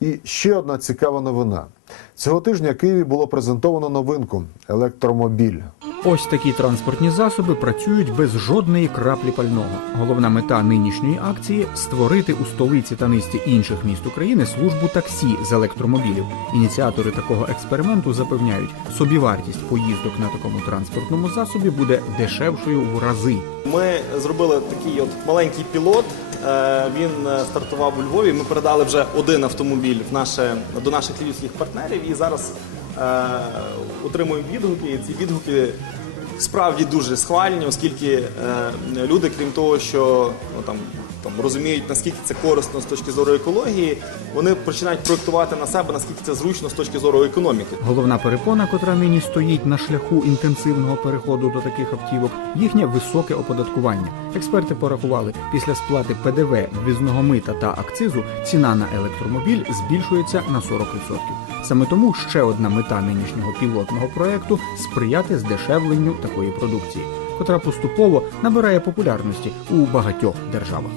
І ще одна цікава новина. Цього тижня Києві було презентовано новинку електромобіль. Ось такі транспортні засоби працюють без жодної краплі пального. Головна мета нинішньої акції створити у столиці та низці інших міст України службу таксі з електромобілів. Ініціатори такого експерименту запевняють, собівартість поїздок на такому транспортному засобі буде дешевшою в рази. Ми зробили такий от маленький пілот. Е, Він е, стартував у Львові. Ми передали вже один автомобіль в наше, до наших львівських партнерів і зараз отримуємо відгуки. І ці відгуки справді дуже схвальні, оскільки е, люди, крім того, що ну, там, там розуміють, наскільки це корисно з точки зору екології, вони починають проєктувати на себе, наскільки це зручно з точки зору економіки. Головна перепона, котра нині стоїть на шляху інтенсивного переходу до таких автівок, їхнє високе оподаткування. Експерти порахували, після сплати ПДВ, ввізного мита та акцизу ціна на електромобіль збільшується на 40%. Саме тому ще одна мета нинішнього пілотного проекту сприяти здешевленню такої продукції, котра поступово набирає популярності у багатьох державах.